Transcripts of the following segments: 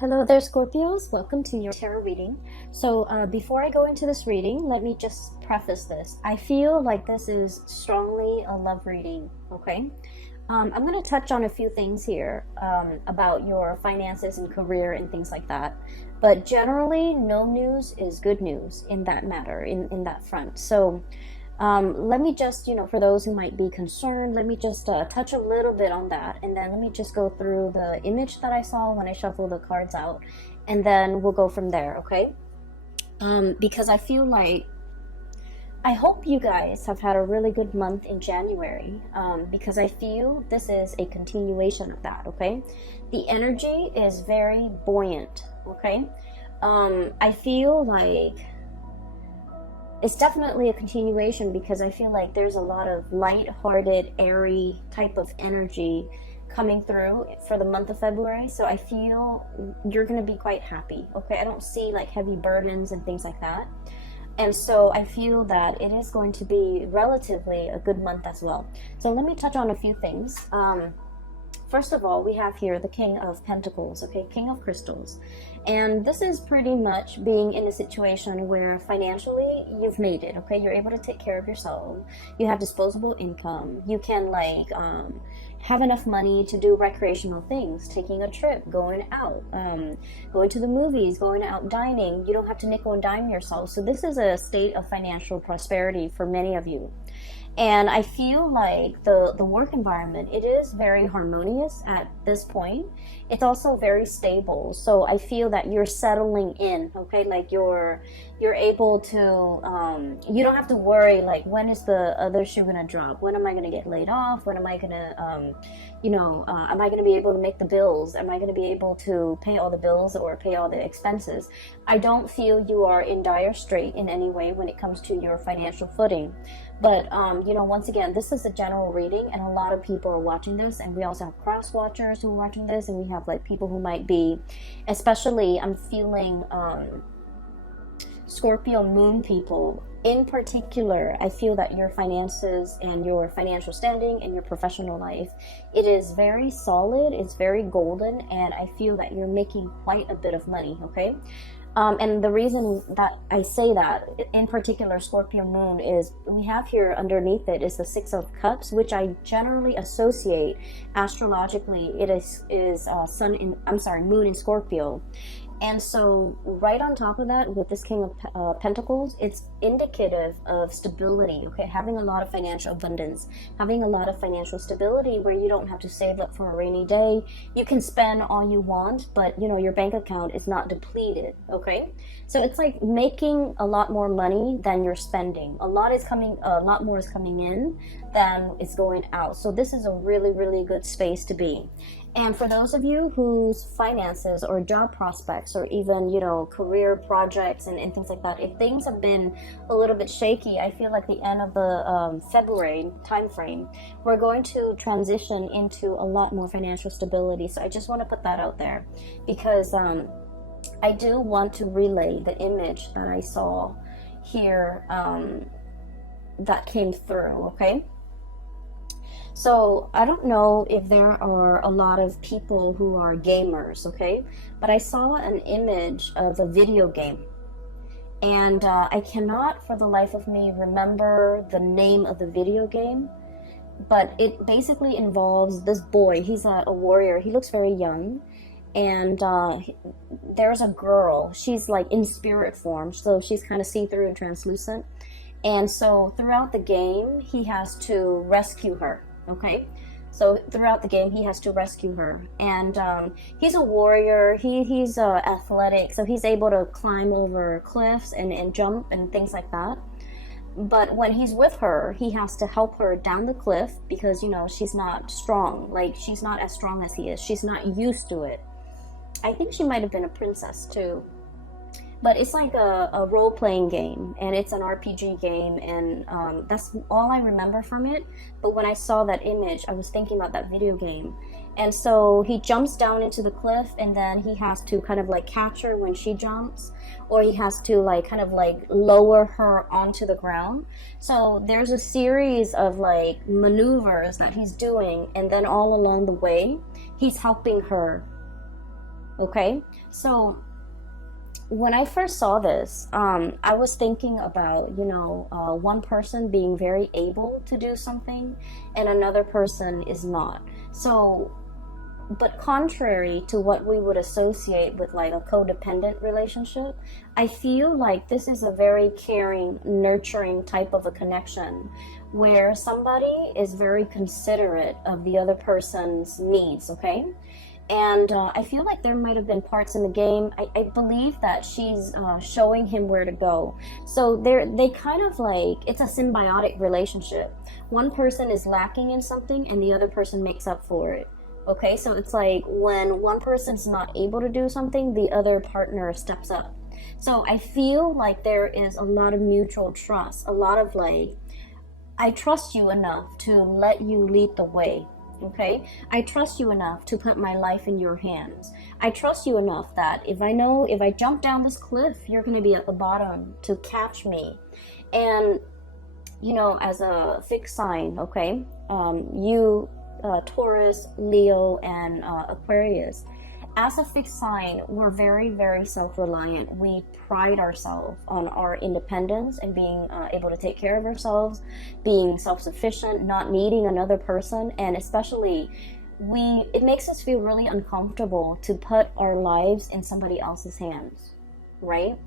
Hello there, Scorpios. Welcome to your tarot reading. So before I go into this reading, let me just preface this. I feel like this is strongly a love reading, okay? I'm going to touch on a few things here about your finances and career and things like that. But generally, no news is good news in that matter, in that front. So let me just, for those who might be concerned, let me just touch a little bit on that. And then let me just go through the image that I saw when I shuffled the cards out. And then we'll go from there, okay? Because I feel like, I hope you guys have had a really good month in January. Because I feel this is a continuation of that, okay? The energy is very buoyant, okay? I feel like it's definitely a continuation because I feel like there's a lot of light-hearted, airy type of energy coming through for the month of February. So I feel you're going to be quite happy, okay? I don't see like heavy burdens and things like that. And so I feel that it is going to be relatively a good month as well. So let me touch on a few things. First of all, we have here the King of Pentacles, okay, King of Crystals. And this is pretty much being in a situation where financially you've made it, okay? You're able to take care of yourself. You have disposable income. You can have enough money to do recreational things, taking a trip, going out, going to the movies, going out dining. You don't have to nickel and dime yourself. So this is a state of financial prosperity for many of you. And I feel like the work environment, it is very harmonious at this point. It's also very stable. So I feel that you're settling in, okay? Like you're able to, you don't have to worry, like, when is the other shoe gonna drop? When am I gonna get laid off? When am I gonna, am I gonna be able to make the bills? Am I gonna be able to pay all the bills or pay all the expenses? I don't feel you are in dire strait in any way when it comes to your financial footing. But, once again, this is a general reading and a lot of people are watching this, and we also have cross watchers who are watching this, and we have like people who might be, especially I'm feeling Scorpio moon people in particular. I feel that your finances and your financial standing and your professional life, it is very solid, it's very golden, and I feel that you're making quite a bit of money, okay? And the reason that I say that, in particular Scorpio moon, is we have here underneath it is the Six of Cups, which I generally associate astrologically. It is moon in Scorpio. And so right on top of that, with this King of Pentacles, it's indicative of stability, okay? Having a lot of financial abundance, having a lot of financial stability where you don't have to save up for a rainy day. You can spend all you want, but, your bank account is not depleted, okay? So it's like making a lot more money than you're spending. A lot more is coming in than is going out. So this is a really, really good space to be. And for those of you whose finances or job prospects or even, career projects and things like that, if things have been a little bit shaky, I feel like the end of the February timeframe, we're going to transition into a lot more financial stability. So I just want to put that out there because I do want to relay the image that I saw here that came through, okay? So I don't know if there are a lot of people who are gamers, okay? But I saw an image of a video game. And I cannot for the life of me remember the name of the video game. But it basically involves this boy. He's a warrior. He looks very young. And there's a girl. She's like in spirit form. So she's kind of see-through and translucent. And so throughout the game, he has to rescue her. Okay, so throughout the game he has to rescue her, and he's a warrior. He's athletic, so he's able to climb over cliffs and jump and things like that. But when he's with her, he has to help her down the cliff because she's not strong. Like, she's not as strong as he is. She's not used to it. I think she might have been a princess too. But it's like a role-playing game, and it's an RPG game, and that's all I remember from it. But when I saw that image, I was thinking about that video game. And so he jumps down into the cliff, and then he has to kind of like catch her when she jumps, or he has to kind of lower her onto the ground. So there's a series of maneuvers that he's doing, and then all along the way, he's helping her Okay, so when I first saw this, I was thinking about, one person being very able to do something and another person is not. So, but contrary to what we would associate with like a codependent relationship, I feel like this is a very caring, nurturing type of a connection where somebody is very considerate of the other person's needs, okay? And I feel like there might have been parts in the game. I believe that she's showing him where to go. So they kind of like, it's a symbiotic relationship. One person is lacking in something and the other person makes up for it. Okay, so it's like when one person's not able to do something, the other partner steps up. So I feel like there is a lot of mutual trust, a lot of like, I trust you enough to let you lead the way. Okay, I trust you enough to put my life in your hands. I trust you enough that if I jump down this cliff, you're going to be at the bottom to catch me. And as a fixed sign, okay, you Taurus, Leo, and Aquarius, as a fixed sign, we're very, very self-reliant. We pride ourselves on our independence and being able to take care of ourselves, being self-sufficient, not needing another person, and especially it makes us feel really uncomfortable to put our lives in somebody else's hands, right?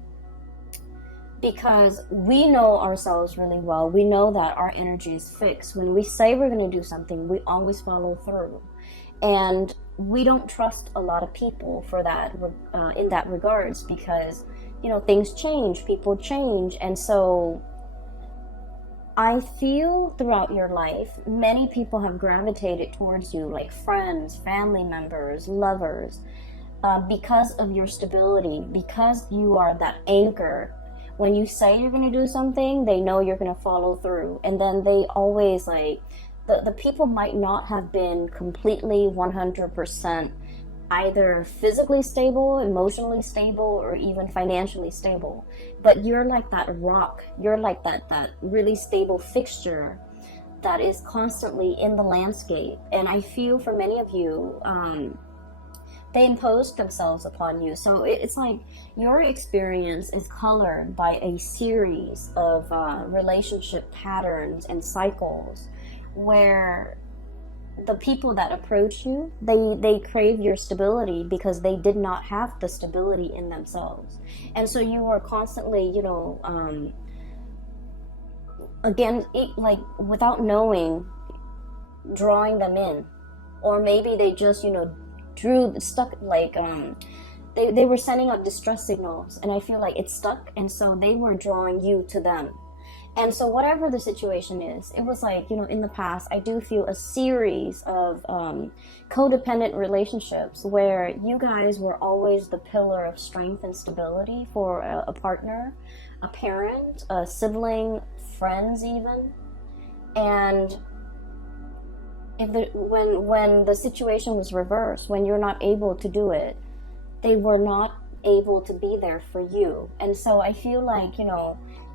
Because we know ourselves really well. We know that our energy is fixed. When we say we're going to do something, we always follow through. And we don't trust a lot of people for that in that regards, because things change, people change. And so I feel throughout your life many people have gravitated towards you, like friends, family members, lovers, because of your stability, because you are that anchor. When you say you're going to do something, they know you're going to follow through. And then they always like, the people might not have been completely 100% either physically stable, emotionally stable, or even financially stable. But you're like that rock. You're like that really stable fixture that is constantly in the landscape. And I feel for many of you, they imposed themselves upon you. So it's like your experience is colored by a series of relationship patterns and cycles where the people that approach you, they crave your stability because they did not have the stability in themselves. And so you are constantly, again, like without knowing, drawing them in. Or maybe they just, they were sending out distress signals, and I feel like it stuck, and so they were drawing you to them. And so whatever the situation is, it was like, in the past, I do feel a series of codependent relationships where you guys were always the pillar of strength and stability for a partner, a parent, a sibling, friends even. And when the situation was reversed, when you're not able to do it, they were not able to be there for you. And so I feel like,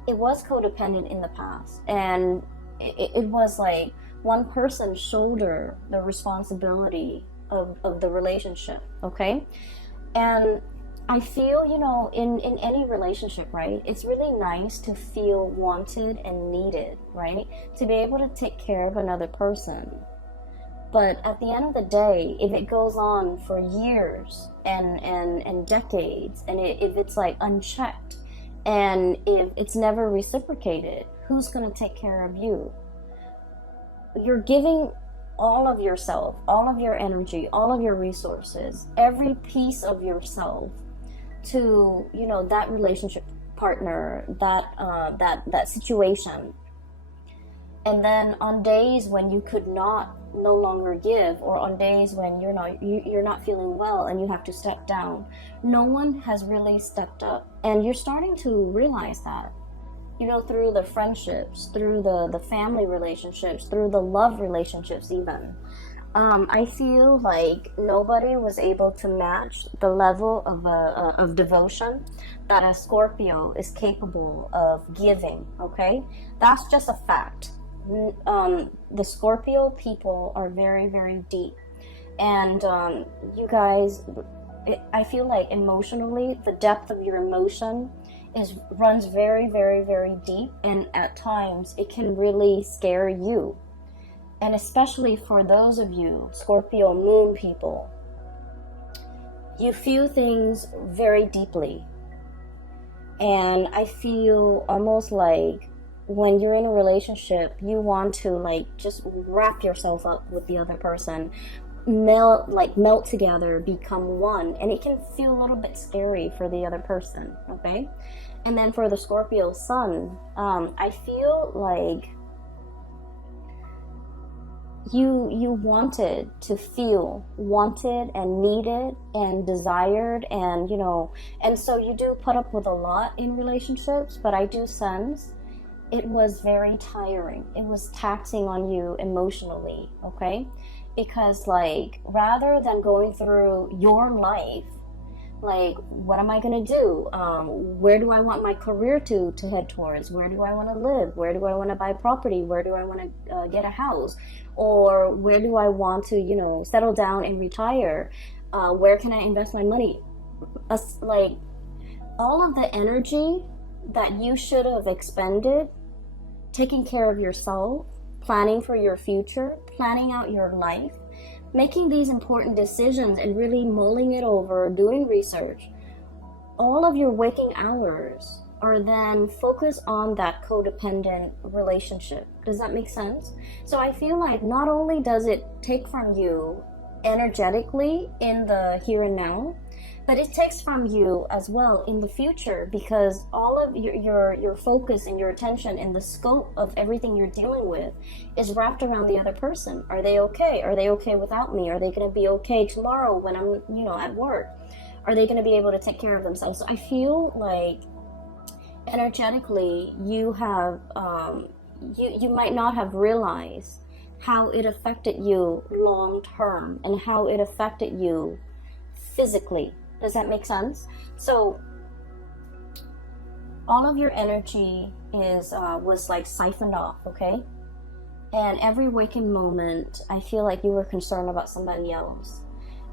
it was codependent in the past, and it was like one person shoulder the responsibility of the relationship, okay? And I feel, in any relationship, right, it's really nice to feel wanted and needed, right? To be able to take care of another person. But at the end of the day, if it goes on for years and decades, and if it's like unchecked, and if it's never reciprocated, who's going to take care of you? You're giving all of yourself, all of your energy, all of your resources, every piece of yourself to, that relationship partner, that situation. And then on days when you could no longer give, or on days when you're not feeling well and you have to step down, no one has really stepped up. And you're starting to realize that, through the friendships, through the family relationships, through the love relationships even. I feel like nobody was able to match the level of devotion that a Scorpio is capable of giving, okay? That's just a fact. The Scorpio people are very, very deep, and you guys, I feel like emotionally, the depth of your emotion runs very, very, very deep, and at times it can really scare you. And especially for those of you Scorpio moon people, you feel things very deeply. And I feel almost like when you're in a relationship, you want to like just wrap yourself up with the other person, melt together, become one, and it can feel a little bit scary for the other person. Okay. And then for the Scorpio sun, I feel like you wanted to feel wanted and needed and desired, and and so you do put up with a lot in relationships, but I do sense it was very tiring. It was taxing on you emotionally. Okay. Because like, rather than going through your life, like, what am I going to do? Where do I want my career to head towards? Where do I want to live? Where do I want to buy property? Where do I want to get a house? Or where do I want to, settle down and retire? Where can I invest my money? Like, all of the energy that you should have expended taking care of yourself, planning for your future, planning out your life, making these important decisions and really mulling it over, doing research, all of your waking hours are then focused on that codependent relationship. Does that make sense? So I feel like not only does it take from you energetically in the here and now, but it takes from you as well in the future, because all of your focus and your attention and the scope of everything you're dealing with is wrapped around the other person. Are they okay? Are they okay without me? Are they going to be okay tomorrow when I'm at work? Are they going to be able to take care of themselves? So I feel like energetically you have you might not have realized how it affected you long term and how it affected you physically. Does that make sense? So all of your energy was like siphoned off, okay? And every waking moment, I feel like you were concerned about somebody else.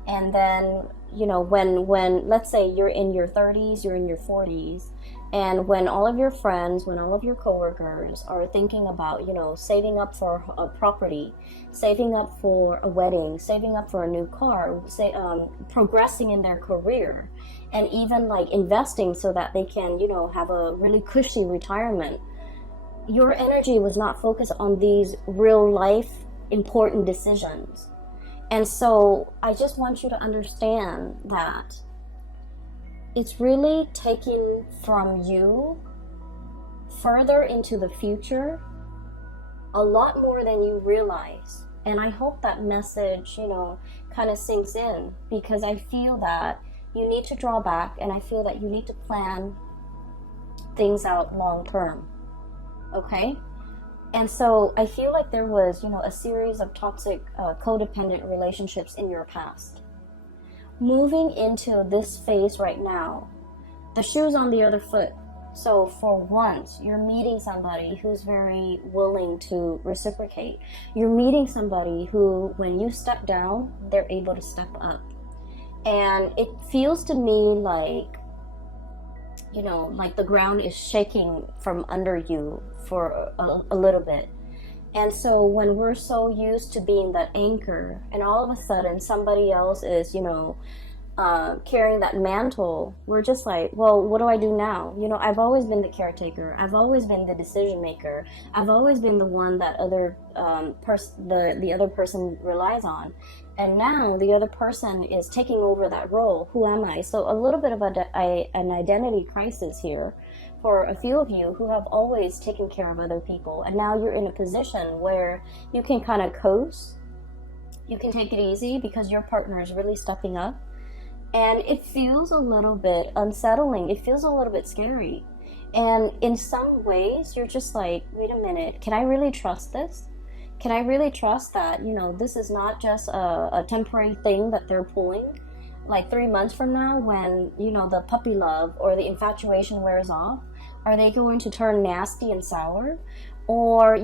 And then, when let's say you're in your 30s, you're in your 40s, and when all of your friends, when all of your coworkers are thinking about, saving up for a property, saving up for a wedding, saving up for a new car, progressing in their career, and even like investing so that they can, have a really cushy retirement, your energy was not focused on these real life important decisions. And so I just want you to understand that it's really taking from you further into the future a lot more than you realize. And I hope that message, kind of sinks in, because I feel that you need to draw back, and I feel that you need to plan things out long term. Okay? And so I feel like there was, a series of toxic, codependent relationships in your past. Moving into this phase right now, the shoe's on the other foot. So for once, you're meeting somebody who's very willing to reciprocate. You're meeting somebody who, when you step down, they're able to step up. And it feels to me like, like the ground is shaking from under you for a little bit. And so when we're so used to being that anchor, and all of a sudden somebody else is, carrying that mantle, we're just like, well, what do I do now? I've always been the caretaker. I've always been the decision maker. I've always been the one that the other person relies on. And now the other person is taking over that role. Who am I? So a little bit of an identity crisis here for a few of you who have always taken care of other people. And now you're in a position where you can kind of coast. You can take it easy because your partner is really stepping up. And it feels a little bit unsettling. It feels a little bit scary. And in some ways, you're just like, wait a minute, can I really trust this? Can I really trust that, this is not just a temporary thing that they're pulling? Like 3 months from now, when, the puppy love or the infatuation wears off, are they going to turn nasty and sour? Or,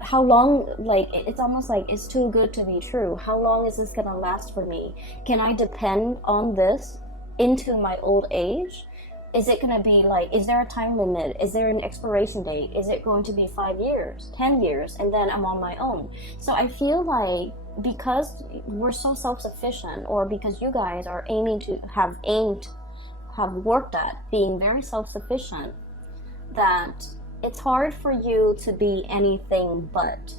how long, like it's almost like it's too good to be true. How long is this gonna last for me? Can I depend on this into my old age? Is it gonna be like, is there a time limit? Is there an expiration date? Is it going to be 5 years, 10 years, and then I'm on my own? So I feel like because we're so self-sufficient, or because you guys are have worked at being very self-sufficient, that it's hard for you to be anything but.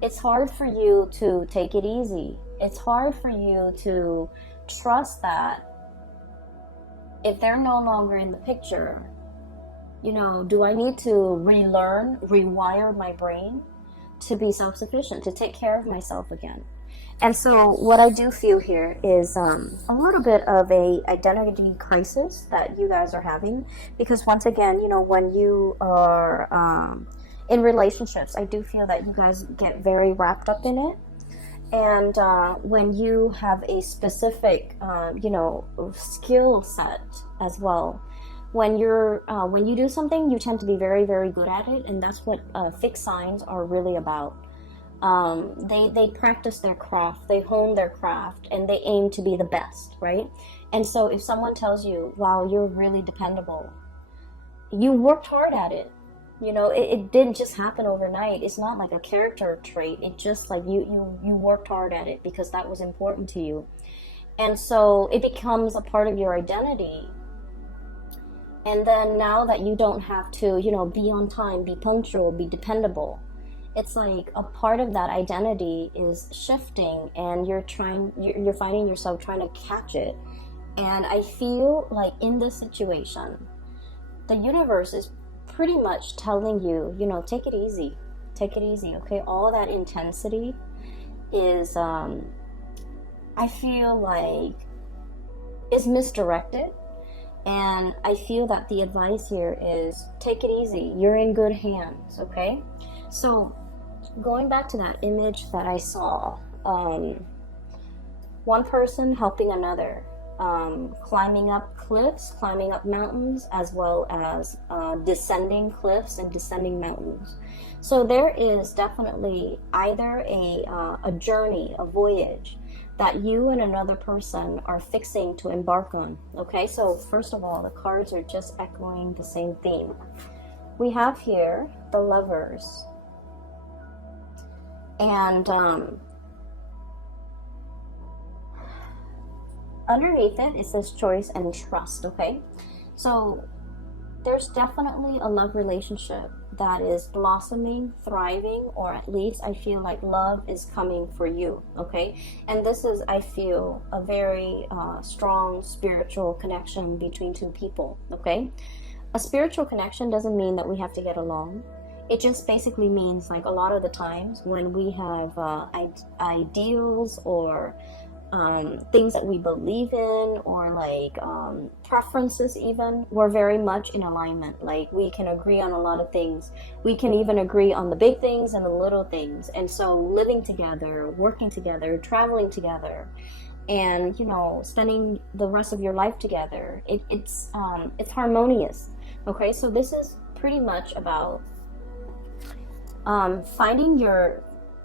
It's hard for you to take it easy. It's hard for you to trust that if they're no longer in the picture, do I need to relearn, rewire my brain to be self-sufficient, to take care of myself again? And so what I do feel here is a little bit of a identity crisis that you guys are having, because once again, when you are in relationships, I do feel that you guys get very wrapped up in it. And when you have a specific, skill set as well, when you do something, you tend to be very, very good at it, and that's what fixed signs are really about. They practice their craft, they hone their craft, and they aim to be the best, right? And so if someone tells you, wow, you're really dependable, you worked hard at it. It didn't just happen overnight. It's not like a character trait. It just like you worked hard at it because that was important to you. And so it becomes a part of your identity. And then now that you don't have to, be on time, be punctual, be dependable, it's like a part of that identity is shifting, and you're finding yourself trying to catch it. And I feel like in this situation, the universe is pretty much telling you, take it easy, okay? All that intensity is, I feel like, is misdirected. And I feel that the advice here is take it easy. You're in good hands, okay? So going back to that image that I saw, one person helping another, climbing up cliffs, climbing up mountains, as well as descending cliffs and descending mountains. So there is definitely either a journey, a voyage that you and another person are fixing to embark on. Okay, so first of all, the cards are just echoing the same theme. We have here the Lovers, and underneath it says choice and trust. Okay, so there's definitely a love relationship that is blossoming, thriving, or at least I feel like love is coming for you. Okay, and this is, I feel, a very strong spiritual connection between two people. Okay, a spiritual connection doesn't mean that we have to get along. It just basically means, like, a lot of the times when we have ideals or things that we believe in, or like preferences even, we're very much in alignment. Like, we can agree on a lot of things. We can even agree on the big things and the little things. And so living together, working together, traveling together, and spending the rest of your life together, it's harmonious. Okay, so this is pretty much about finding your,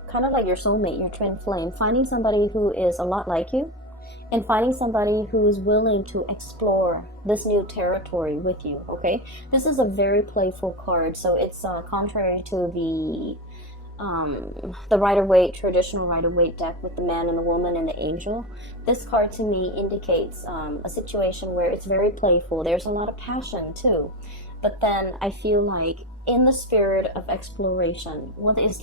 kind of like your soulmate, your twin flame, finding somebody who is a lot like you, and finding somebody who is willing to explore this new territory with you. Okay, this is a very playful card, so it's contrary to the Rider-Waite, traditional Rider-Waite deck with the man and the woman and the angel. This card to me indicates a situation where it's very playful. There's a lot of passion too, but then I feel like in the spirit of exploration, what's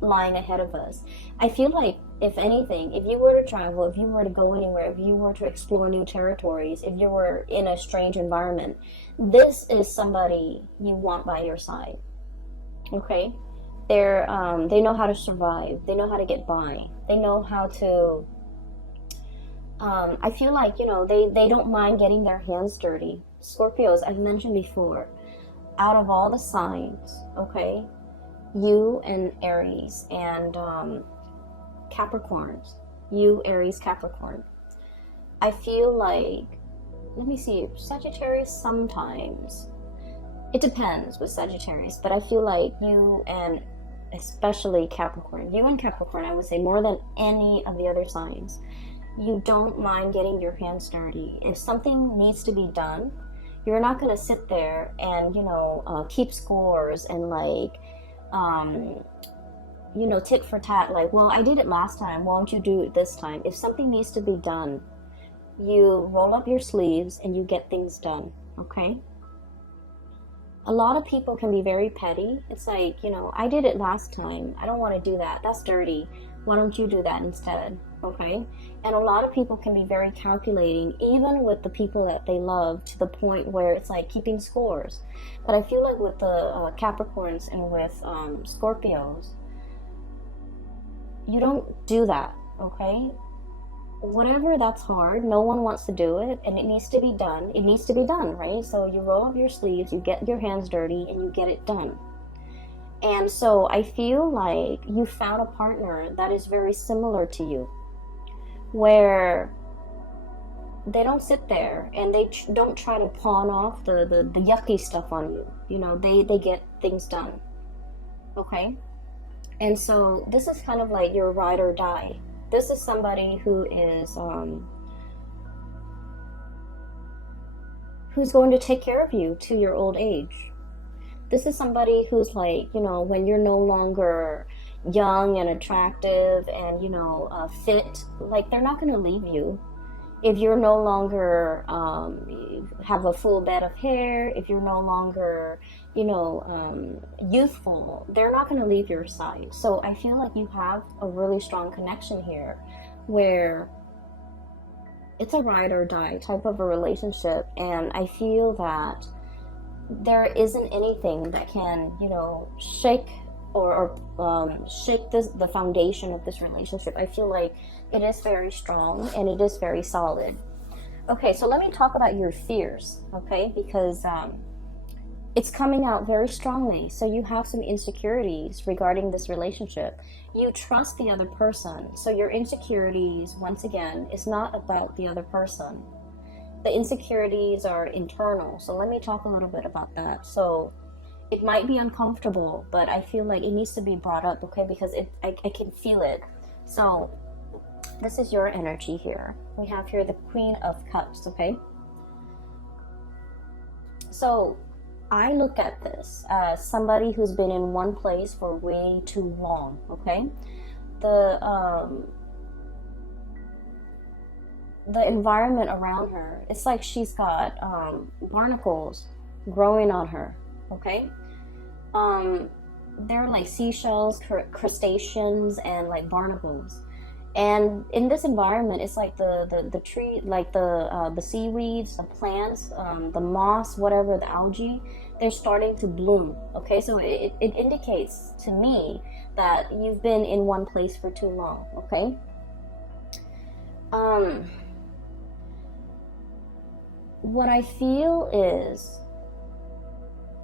lying ahead of us. I feel like, if anything, if you were to travel, if you were to go anywhere, if you were to explore new territories, if you were in a strange environment, this is somebody you want by your side. Okay, they know how to survive. They know how to get by. They know how to. I feel like they don't mind getting their hands dirty. Scorpios, I've mentioned before, out of all the signs, okay, you and Aries and Capricorns, you, Aries, Capricorn, I feel like, let me see, Sagittarius sometimes, it depends with Sagittarius, but I feel like you and especially Capricorn. You and Capricorn, I would say, more than any of the other signs, you don't mind getting your hands dirty. If something needs to be done, you're not going to sit there and, keep scores and like, tit for tat, like, well, I did it last time, why don't you do it this time? If something needs to be done, you roll up your sleeves and you get things done, okay? A lot of people can be very petty. It's like, I did it last time, I don't want to do that, that's dirty, why don't you do that instead, okay? And a lot of people can be very calculating, even with the people that they love, to the point where it's like keeping scores. But I feel like with the Capricorns and with Scorpios, you don't do that, okay? Whatever that's hard, no one wants to do it, and it needs to be done. It needs to be done, right? So you roll up your sleeves, you get your hands dirty, and you get it done. And so I feel like you found a partner that is very similar to you, where they don't sit there and they don't try to pawn off the yucky stuff on you. They get things done, okay? And so this is kind of like your ride or die. This is somebody who is who's going to take care of you to your old age. This is somebody who's like, when you're no longer young and attractive and, fit, like, they're not going to leave you. If you're no longer have a full bed of hair, if you're no longer, youthful, they're not going to leave your side. So I feel like you have a really strong connection here, where it's a ride or die type of a relationship. And I feel that there isn't anything that can, shake or shake the foundation of this relationship. I feel like it is very strong and it is very solid. Okay, so let me talk about your fears, okay? Because it's coming out very strongly. So you have some insecurities regarding this relationship. You trust the other person. So your insecurities, once again, is not about the other person. The insecurities are internal. So let me talk a little bit about that. So it might be uncomfortable, but I feel like it needs to be brought up, okay? Because I can feel it. So this is your energy here. We have here the Queen of Cups, okay? So I look at this as somebody who's been in one place for way too long, okay? The environment around her, it's like she's got barnacles growing on her, okay? They're like seashells, crustaceans, and like barnacles. And in this environment, it's like the tree, like the seaweeds, the plants, the moss, whatever, the algae, they're starting to bloom. Okay, so it indicates to me that you've been in one place for too long. Okay. What I feel is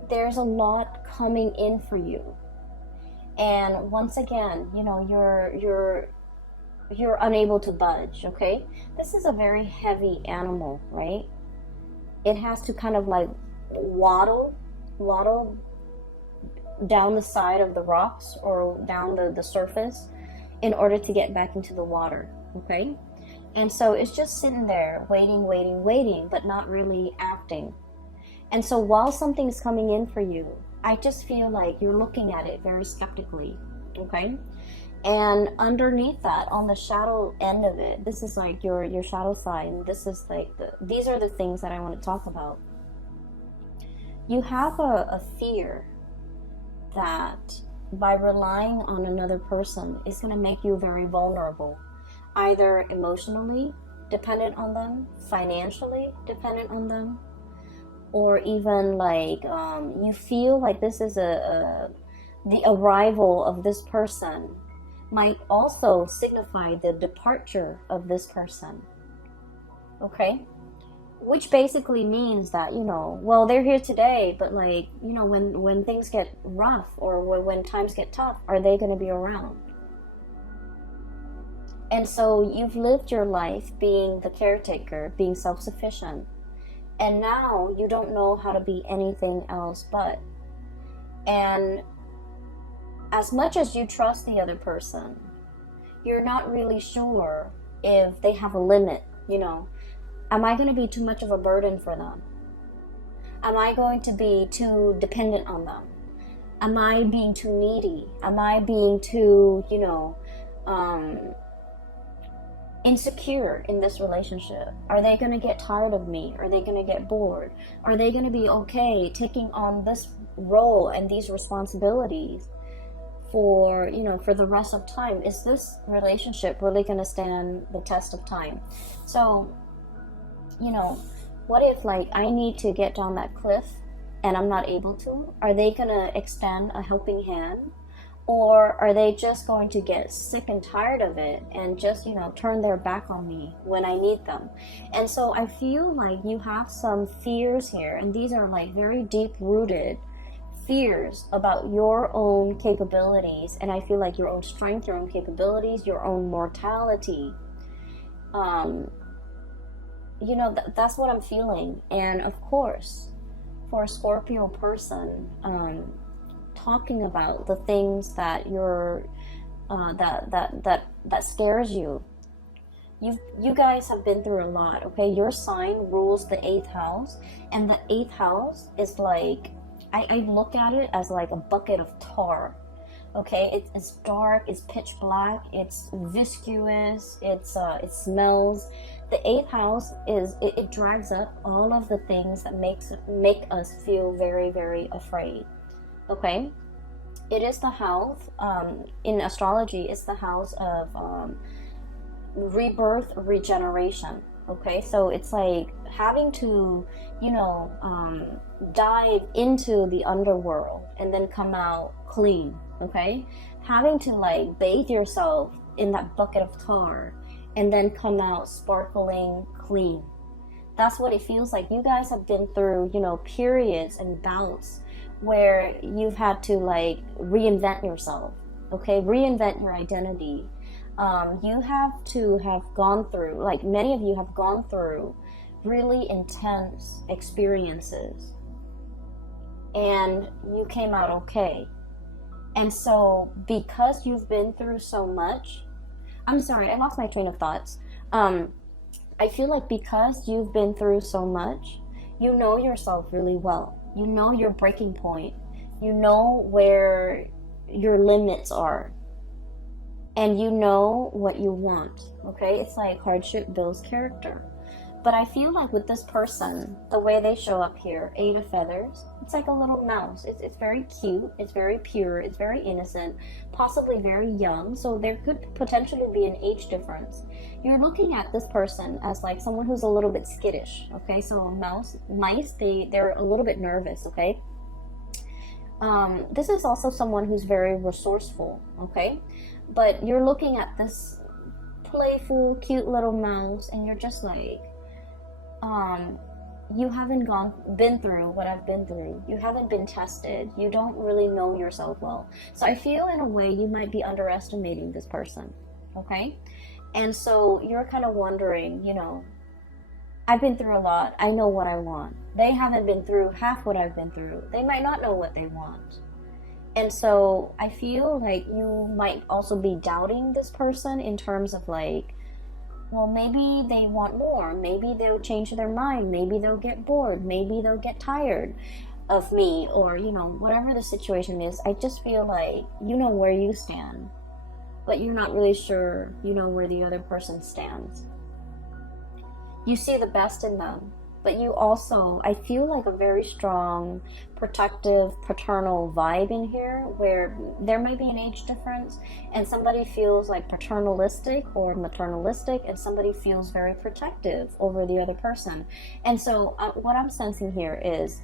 there's a lot coming in for you, and once again, you're unable to budge, okay? This is a very heavy animal, right? It has to kind of like waddle down the side of the rocks or down the surface in order to get back into the water, okay? And so it's just sitting there waiting, but not really acting. And so while something's coming in for you, I just feel like you're looking at it very skeptically, okay? And underneath that, on the shadow end of it, this is like your shadow sign. This is like these are the things that I want to talk about. You have a fear that by relying on another person is going to make you very vulnerable, either emotionally dependent on them, financially dependent on them, or even like you feel like this is the arrival of this person might also signify the departure of this person, okay? Which basically means that, well, they're here today, but like, when things get rough or when times get tough, are they going to be around? And so you've lived your life being the caretaker, being self-sufficient, and now you don't know how to be anything else but. And as much as you trust the other person, you're not really sure if they have a limit, you know. Am I going to be too much of a burden for them? Am I going to be too dependent on them? Am I being too needy? Am I being too, you know, insecure in this relationship? Are they going to get tired of me? Are they going to get bored? Are they going to be okay taking on this role and these responsibilities for, you know, for the rest of time? Is this relationship really going to stand the test of time? So, you know, what if like I need to get down that cliff and I'm not able to? Are they going to extend a helping hand? Or are they just going to get sick and tired of it and just, you know, turn their back on me when I need them? And so I feel like you have some fears here, and these are like very deep-rooted fears about your own capabilities, and I feel like your own strength, your own capabilities, your own mortality. You know, that's what I'm feeling. And of course, for a Scorpio person, talking about the things that you're that scares you. You guys have been through a lot, okay? Your sign rules the 8th house, and the 8th house is like, I look at it as like a bucket of tar. Okay, it's dark, it's pitch black, it's viscous, it smells. The 8th house it drags up all of the things that make us feel very, very afraid. Okay, it is the house, in astrology, it's the house of rebirth, regeneration. Okay, so it's like having to, you know, dive into the underworld and then come out clean. Okay, having to like bathe yourself in that bucket of tar and then come out sparkling clean. That's what it feels like. You guys have been through, you know, periods and bouts where you've had to like reinvent yourself. Okay, reinvent your identity. You have to have gone through, like many of you have gone through really intense experiences, and you came out okay. And so because you've been through so much, I'm sorry, I lost my train of thoughts. I feel like because you've been through so much, you know yourself really well. You know your breaking point. You know where your limits are. And you know what you want, okay? It's like hardship builds character. But I feel like with this person, the way they show up here, 8 of feathers, it's like a little mouse. It's very cute, it's very pure, it's very innocent, possibly very young, so there could potentially be an age difference. You're looking at this person as like someone who's a little bit skittish, okay? So mice, they're a little bit nervous, okay? This is also someone who's very resourceful, okay? But you're looking at this playful, cute little mouse, and you're just like, you haven't been through what I've been through. You haven't been tested. You don't really know yourself well. So I feel in a way you might be underestimating this person, okay? And so you're kind of wondering, you know, I've been through a lot. I know what I want. They haven't been through half what I've been through. They might not know what they want. And so I feel like you might also be doubting this person in terms of like, well, maybe they want more. Maybe they'll change their mind. Maybe they'll get bored. Maybe they'll get tired of me, or, you know, whatever the situation is. I just feel like you know where you stand, but you're not really sure, you know, where the other person stands. You see the best in them, but you also, I feel like a very strong protective paternal vibe in here, where there may be an age difference and somebody feels like paternalistic or maternalistic, and somebody feels very protective over the other person. And so what I'm sensing here is,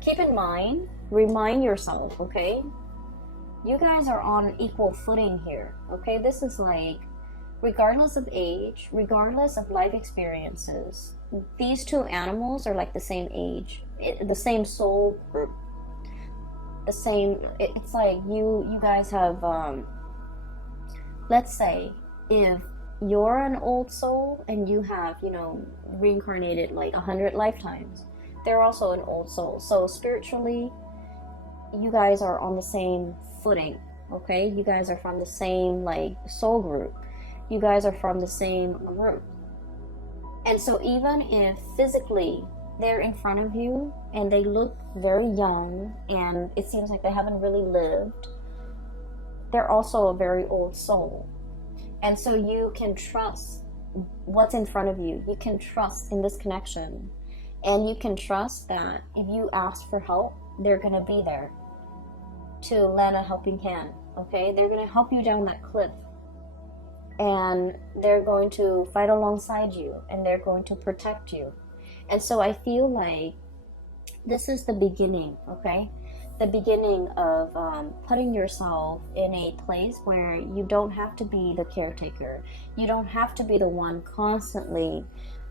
keep in mind, remind yourself, okay, you guys are on equal footing here, okay? This is like, regardless of age, regardless of life experiences, these two animals are like the same age, the same soul group, the same. It's like you guys have, let's say, if you're an old soul and you have, you know, reincarnated like 100 lifetimes, they're also an old soul. So spiritually, you guys are on the same footing. okay? You guys are from the same, like, soul group. You guys are from the same group. And so even if physically they're in front of you and they look very young and it seems like they haven't really lived, they're also a very old soul. And so you can trust what's in front of you. You can trust in this connection. And you can trust that if you ask for help, they're going to be there to lend a helping hand, okay? They're going to help you down that cliff. And they're going to fight alongside you. And they're going to protect you. And so I feel like this is the beginning, okay? The beginning of putting yourself in a place where you don't have to be the caretaker. You don't have to be the one constantly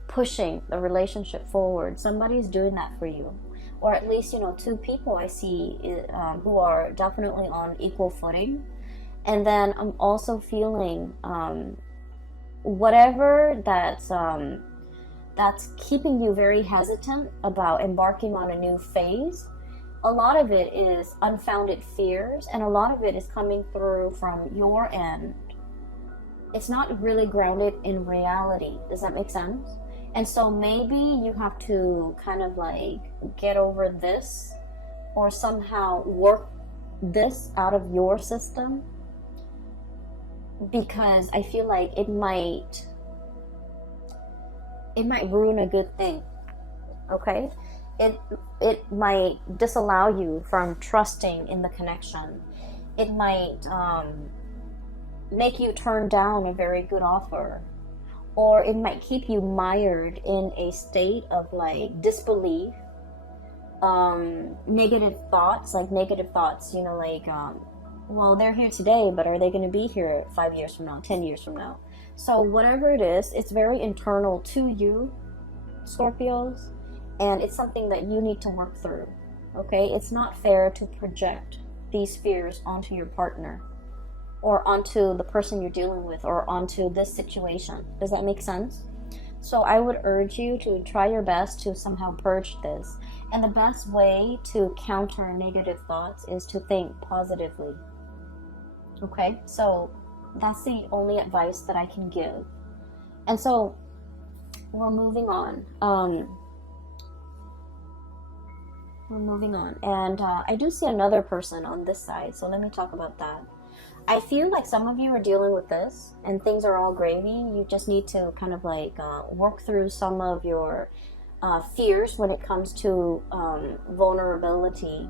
pushing the relationship forward. Somebody's doing that for you. Or at least, two people I see who are definitely on equal footing. And then I'm also feeling whatever that's keeping you very hesitant about embarking on a new phase. A lot of it is unfounded fears, and a lot of it is coming through from your end. It's not really grounded in reality. Does that make sense? And so maybe you have to kind of like get over this or somehow work this out of your system, because I feel like it might ruin a good thing, okay? It might disallow you from trusting in the connection. It might make you turn down a very good offer, or it might keep you mired in a state of like disbelief, negative thoughts, well, they're here today, but are they going to be here 5 years from now, 10 years from now? So whatever it is, it's very internal to you, Scorpios, and it's something that you need to work through, okay? It's not fair to project these fears onto your partner or onto the person you're dealing with or onto this situation. Does that make sense? So I would urge you to try your best to somehow purge this. And the best way to counter negative thoughts is to think positively, okay? So that's the only advice that I can give. And so we're moving on. And I do see another person on this side, so let me talk about that. I feel like some of you are dealing with this and things are all gravy. You just need to kind of like work through some of your fears when it comes to vulnerability,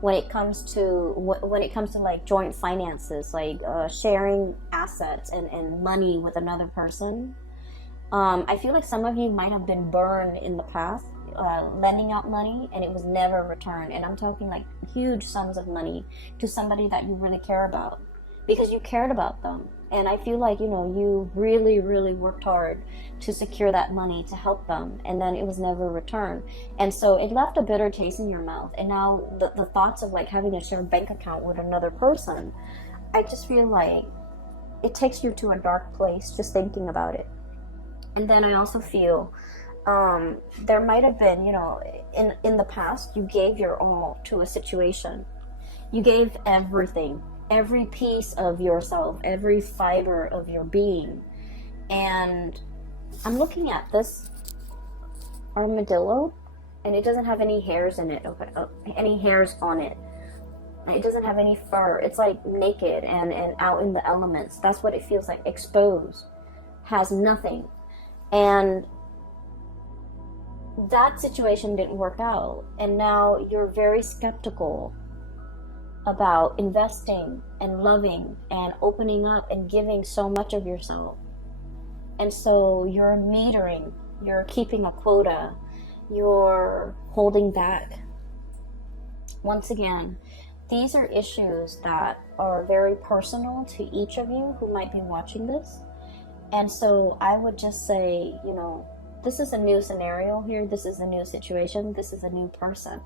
when it comes to like joint finances, like sharing assets and money with another person. I feel like some of you might have been burned in the past, lending out money and it was never returned. And I'm talking like huge sums of money to somebody that you really care about, because you cared about them. And I feel like, you really, really worked hard to secure that money to help them, and then it was never returned. And so it left a bitter taste in your mouth. And now the thoughts of like having a shared bank account with another person, I just feel like it takes you to a dark place just thinking about it. And then I also feel there might have been, in the past, you gave your all to a situation. You gave everything, every piece of yourself, every fiber of your being. And I'm looking at this armadillo, and it doesn't have any hairs in it, any hairs on it. It doesn't have any fur. It's like naked and out in the elements. That's what it feels like, exposed, has nothing. And that situation didn't work out, and now you're very skeptical about investing and loving and opening up and giving so much of yourself. And so you're metering, you're keeping a quota, you're holding back. Once again, these are issues that are very personal to each of you who might be watching this. And so I would just say, this is a new scenario here. This is a new situation. This is a new person.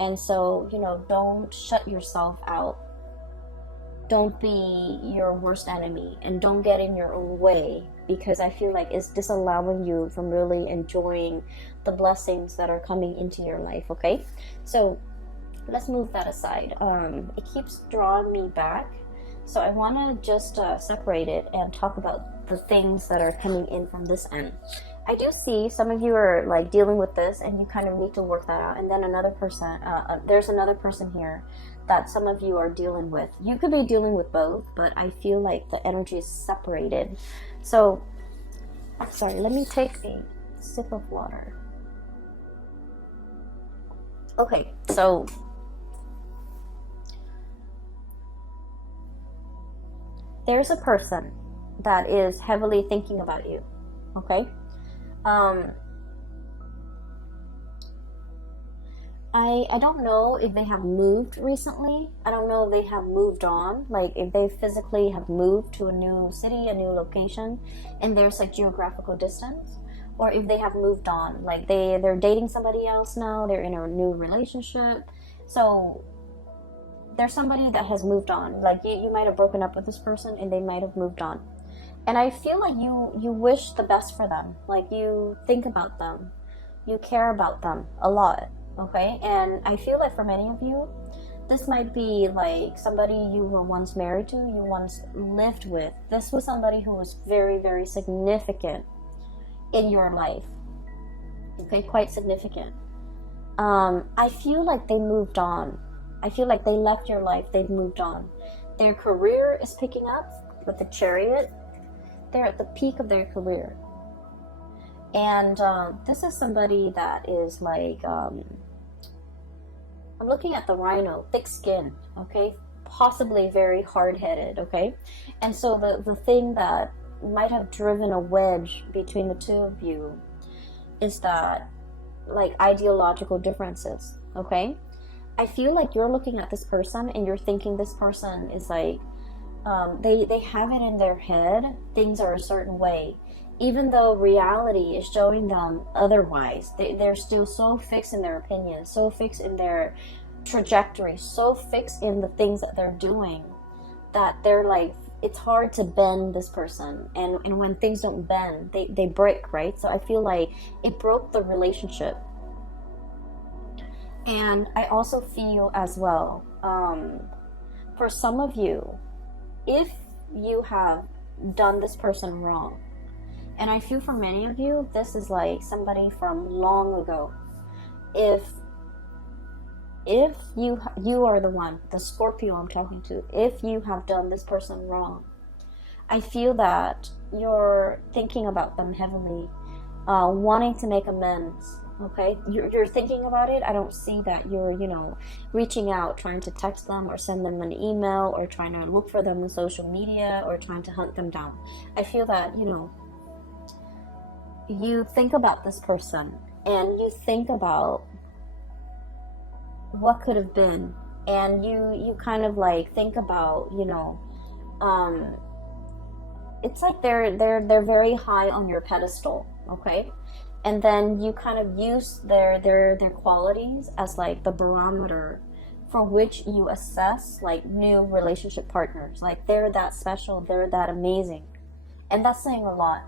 And so, don't shut yourself out. Don't be your worst enemy, and don't get in your own way, because I feel like it's disallowing you from really enjoying the blessings that are coming into your life, okay? So let's move that aside. It keeps drawing me back So I want to just separate it and talk about the things that are coming in from this end. I do see some of you are like dealing with this and you kind of need to work that out. And then another person, there's another person here that some of you are dealing with. You could be dealing with both, but I feel like the energy is separated. So, sorry, let me take a sip of water. Okay, so there's a person that is heavily thinking about you, okay? I don't know if they have moved recently. I don't know if they have moved on, like if they physically have moved to a new city, a new location, and there's like geographical distance, or if they have moved on, like they're dating somebody else now, they're in a new relationship. So there's somebody that has moved on. Like you might have broken up with this person and they might have moved on. And I feel like you wish the best for them. Like you think about them. You care about them a lot, okay? And I feel like for many of you, this might be like somebody you were once married to, you once lived with. This was somebody who was very, very significant in your life, okay? Quite significant. I feel like they moved on. I feel like they left your life, they've moved on. Their career is picking up with the Chariot. They're at the peak of their career. And this is somebody that is like, I'm looking at the Rhino, thick skin, okay? Possibly very hard-headed, okay? And so the thing that might have driven a wedge between the two of you is that, like, ideological differences, okay? I feel like you're looking at this person and you're thinking this person is like, they have it in their head, things are a certain way, even though reality is showing them otherwise. They're still so fixed in their opinions, so fixed in their trajectory, so fixed in the things that they're doing, that they're like, it's hard to bend this person. And when things don't bend, they break, right? So I feel like it broke the relationship. And I also feel as well, for some of you, if you have done this person wrong, and I feel for many of you, this is like somebody from long ago. If you are the one, the Scorpio I'm talking to, if you have done this person wrong, I feel that you're thinking about them heavily, wanting to make amends. Okay, you're thinking about it. I don't see that you're, reaching out, trying to text them or send them an email or trying to look for them on social media or trying to hunt them down. I feel that, you think about this person and you think about what could have been, and you kind of like think about, it's like they're very high on your pedestal, okay? And then you kind of use their qualities as like the barometer for which you assess like new relationship partners. Like they're that special, they're that amazing. And that's saying a lot.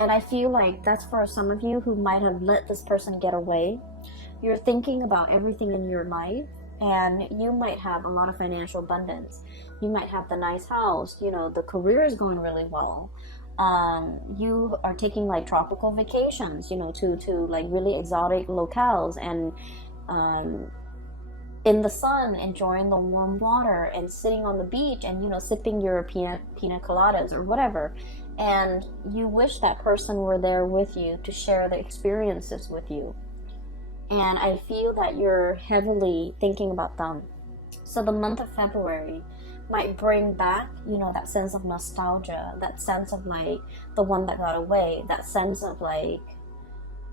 And I feel like that's for some of you who might have let this person get away. You're thinking about everything in your life, and you might have a lot of financial abundance. You might have the nice house, the career is going really well. You are taking like tropical vacations, to like really exotic locales, and in the sun, enjoying the warm water and sitting on the beach and, sipping your pina coladas or whatever. And you wish that person were there with you to share the experiences with you. And I feel that you're heavily thinking about them. So the month of February might bring back, that sense of nostalgia, that sense of like the one that got away, that sense of like,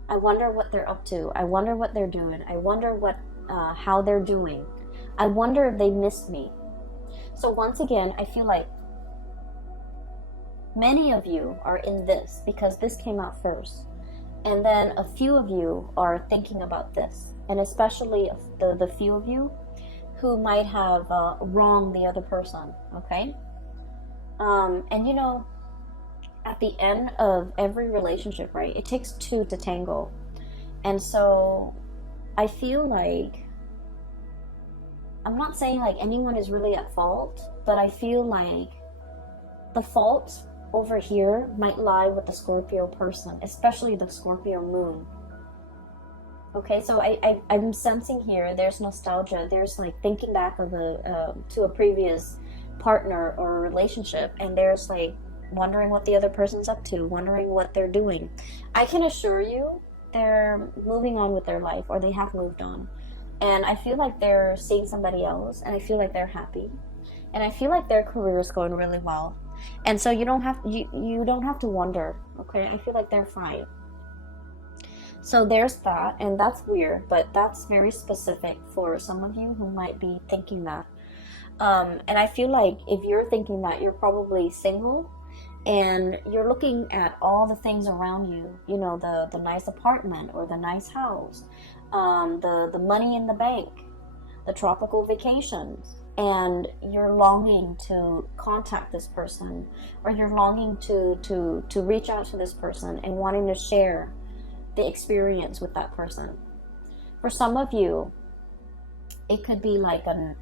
I wonder what they're up to. I wonder what they're doing. I wonder how they're doing. I wonder if they missed me. So once again, I feel like many of you are in this because this came out first. And then a few of you are thinking about this. And especially the few of you who might have wronged the other person, okay? And at the end of every relationship, right, it takes two to tango. And so I feel like I'm not saying like anyone is really at fault, but I feel like the fault over here might lie with the Scorpio person, especially the Scorpio moon. Okay, so I'm sensing here there's nostalgia. There's like thinking back of to a previous partner or relationship, and there's like wondering what the other person's up to, wondering what they're doing. I can assure you they're moving on with their life, or they have moved on. And I feel like they're seeing somebody else, and I feel like they're happy. And I feel like their career is going really well. And so you don't have to wonder, okay? I feel like they're fine. So there's that, and that's weird, but that's very specific for some of you who might be thinking that. And I feel like if you're thinking that, you're probably single, and you're looking at all the things around you, you know, the nice apartment or the nice house, the money in the bank, the tropical vacations, and you're longing to contact this person, or you're longing to reach out to this person and wanting to share the experience with that person. For some of you, it could be like an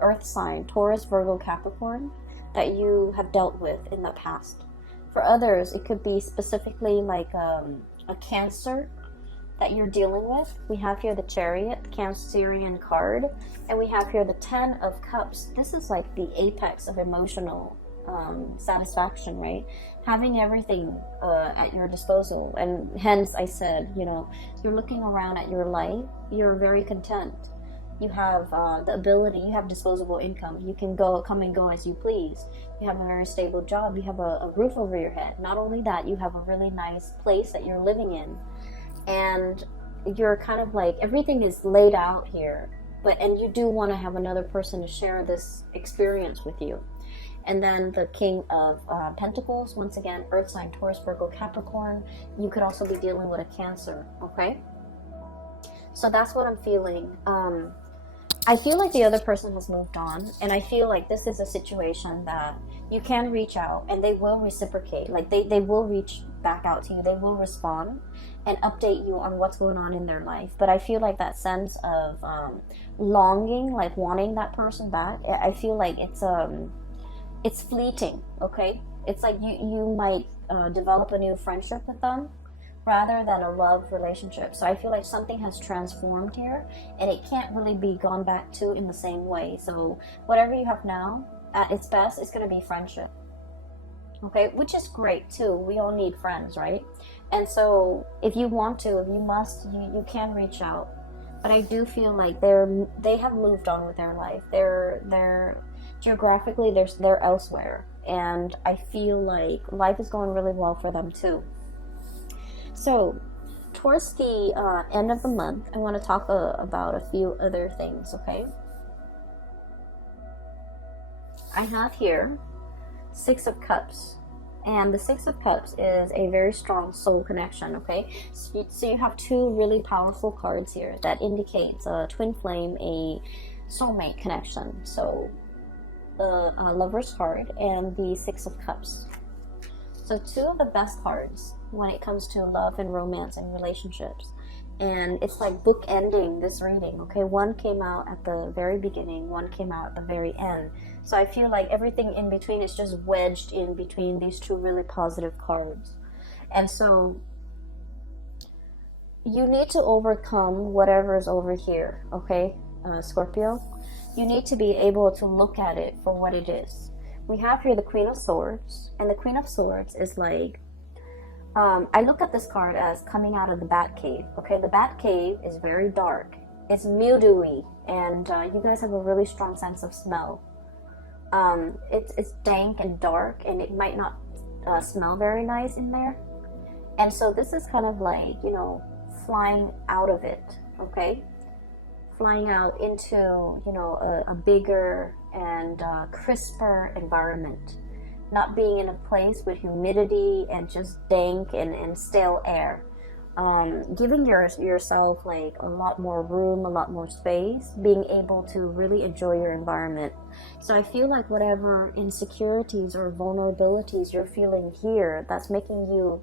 earth sign, Taurus, Virgo, Capricorn, that you have dealt with in the past. For others, it could be specifically like a Cancer that you're dealing with. We have here the Chariot, the Cancerian card, and we have here the 10 of Cups. This is like the apex of emotional satisfaction, right? Having everything at your disposal. And hence I said, you know, you're looking around at your life, you're very content. You have the ability, you have disposable income, you can come and go as you please. You have a very stable job, you have a roof over your head. Not only that, you have a really nice place that you're living in, and you're kind of like, everything is laid out here, and you do want to have another person to share this experience with you. And then the King of Pentacles, once again, Earth sign, Taurus, Virgo, Capricorn. You could also be dealing with a Cancer, okay? So that's what I'm feeling. I feel like the other person has moved on, and I feel like this is a situation that you can reach out, and they will reciprocate. Like they will reach back out to you. They will respond and update you on what's going on in their life. But I feel like that sense of longing, like wanting that person back, I feel like it's fleeting, okay? It's like you might develop a new friendship with them rather than a love relationship. So I feel like something has transformed here, and it can't really be gone back to in the same way. So whatever you have now, at its best, is going to be friendship, okay? Which is great too. We all need friends, right? And so if you want to, if you must, you can reach out. But I do feel like they have moved on with their life. They're geographically, they're elsewhere, and I feel like life is going really well for them too. So towards the end of the month, I want to talk about a few other things, okay? I have here 6 of Cups, and the 6 of Cups is a very strong soul connection, okay? So you have 2 really powerful cards here that indicates a twin flame, a soulmate connection. So the Lover's card and the 6 of Cups. So 2 of the best cards when it comes to love and romance and relationships. And it's like bookending this reading, okay? One came out at the very beginning, one came out at the very end. So I feel like everything in between is just wedged in between these 2 really positive cards. And so you need to overcome whatever is over here, okay, Scorpio? You need to be able to look at it for what it is. We have here the Queen of Swords, and the Queen of Swords is like, I look at this card as coming out of the Bat Cave, okay? The Bat Cave is very dark, it's mildewy, and you guys have a really strong sense of smell. It's dank and dark, and it might not smell very nice in there. And so this is kind of like, you know, flying out of it, okay? Flying out into, you know, a bigger and crisper environment. Not being in a place with humidity and just dank and stale air. Giving yourself like a lot more room, a lot more space, being able to really enjoy your environment. So I feel like whatever insecurities or vulnerabilities you're feeling here, that's making you,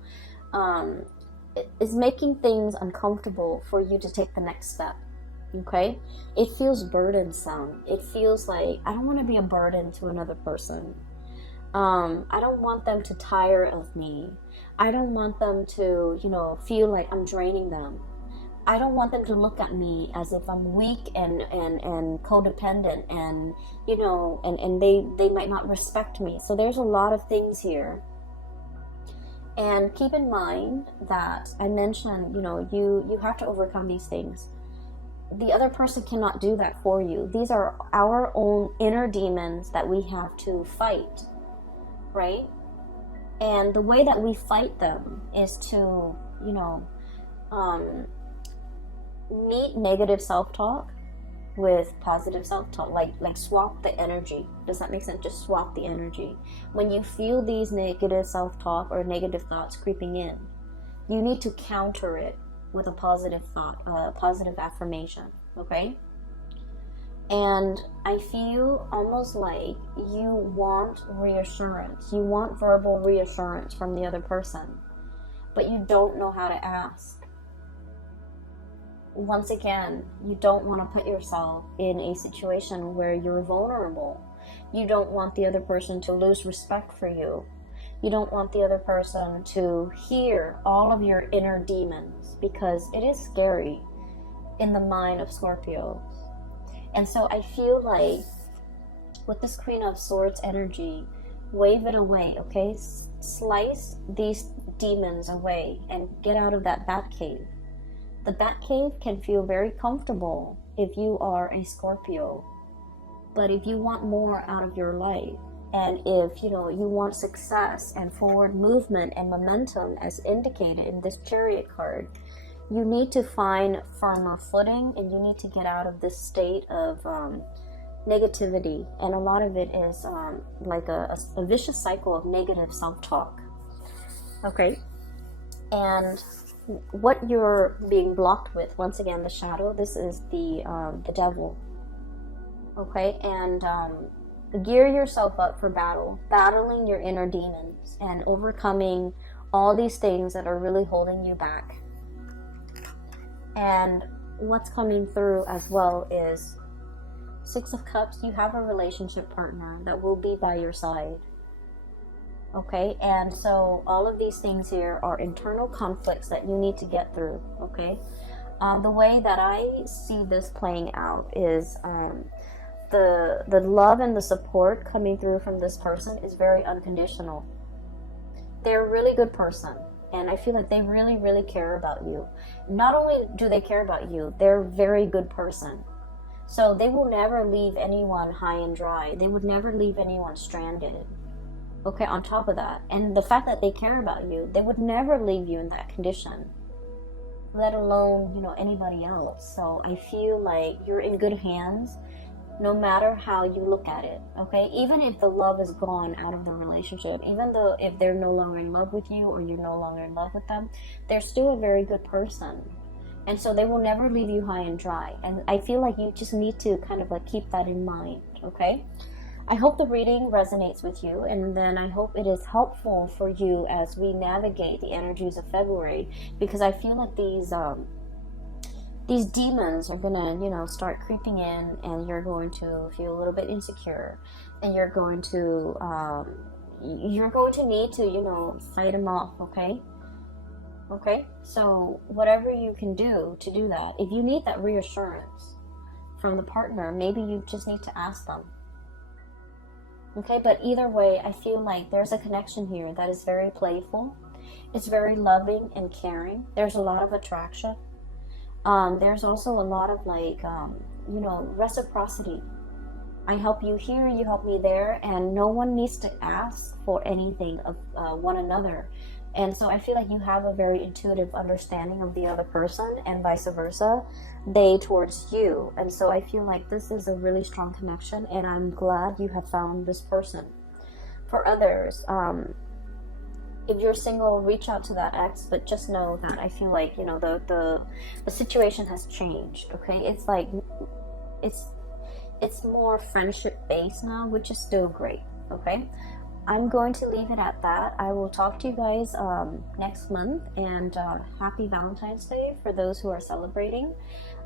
is making things uncomfortable for you to take the next step. Okay, it feels burdensome. It feels like I don't want to be a burden to another person. I don't want them to tire of me. I don't want them to, feel like I'm draining them. I don't want them to look at me as if I'm weak and codependent, and they might not respect me. So there's a lot of things here. And keep in mind that I mentioned, you have to overcome these things. The other person cannot do that for you. These are our own inner demons that we have to fight, right? And the way that we fight them is to, meet negative self-talk with positive self-talk, like swap the energy. Does that make sense? Just swap the energy. When you feel these negative self-talk or negative thoughts creeping in, you need to counter it with a positive thought, a positive affirmation, okay? And I feel almost like you want reassurance. You want verbal reassurance from the other person, but you don't know how to ask. Once again, you don't want to put yourself in a situation where you're vulnerable. You don't want the other person to lose respect for you. You don't want the other person to hear all of your inner demons, because it is scary in the mind of Scorpios. And so I feel like with this Queen of Swords energy, wave it away, okay? Slice these demons away and get out of that bat cave. The bat cave can feel very comfortable if you are a Scorpio. But if you want more out of your life, and if you want success and forward movement and momentum as indicated in this Chariot card, you need to find firmer footing, and you need to get out of this state of negativity. And a lot of it is like a vicious cycle of negative self-talk. Okay? And what you're being blocked with, once again, the shadow, this is the devil. Okay? And gear yourself up for battle, battling your inner demons and overcoming all these things that are really holding you back. And what's coming through as well is Six of Cups. You have a relationship partner that will be by your side. Okay, and so all of these things here are internal conflicts that you need to get through. Okay, the way that I see this playing out is the love and the support coming through from this person is very unconditional. They're a really good person, and I feel like they really, really care about you. Not only do they care about you, they're a very good person. So they will never leave anyone high and dry. They would never leave anyone stranded. Okay, on top of that, and the fact that they care about you, they would never leave you in that condition, let alone, anybody else. So I feel like you're in good hands, no matter how you look at it, okay? Even if the love is gone out of the relationship, even though if they're no longer in love with you or you're no longer in love with them, they're still a very good person. And so they will never leave you high and dry. And I feel like you just need to kind of like keep that in mind, okay? I hope the reading resonates with you, and then I hope it is helpful for you as we navigate the energies of February, because I feel like these demons are gonna, start creeping in, and you're going to feel a little bit insecure, and you're going to need to, fight them off, okay? Okay, so whatever you can do to do that, if you need that reassurance from the partner, maybe you just need to ask them. Okay, but either way, I feel like there's a connection here that is very playful. It's very loving and caring. There's a lot of attraction. There's also a lot of reciprocity. I help you here, you help me there, and no one needs to ask for anything of one another. And so I feel like you have a very intuitive understanding of the other person, and vice versa, they towards you. And so I feel like this is a really strong connection, and I'm glad you have found this person. For others, if you're single, reach out to that ex, but just know that I feel like, the situation has changed, okay? It's like, it's more friendship based now, which is still great, okay? I'm going to leave it at that. I will talk to you guys next month, and happy Valentine's Day for those who are celebrating.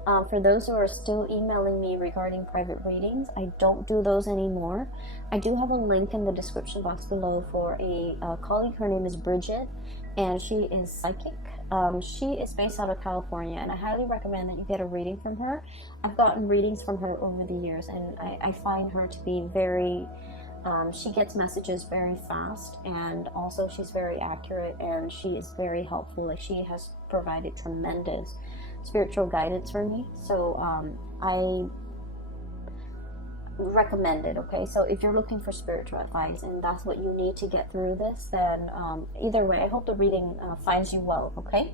For those who are still emailing me regarding private readings, I don't do those anymore. I do have a link in the description box below for a colleague. Her name is Bridget, and she is psychic. She is based out of California, and I highly recommend that you get a reading from her. I've gotten readings from her over the years, and I find her to be very... she gets messages very fast, and also she's very accurate, and she is very helpful. Like, she has provided tremendous spiritual guidance for me, so I recommend it. Okay, so if you're looking for spiritual advice and that's what you need to get through this, then either way, I hope the reading finds you well. Okay,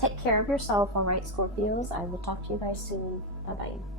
take care of yourself. All right, Scorpios, I will talk to you guys soon. Bye bye.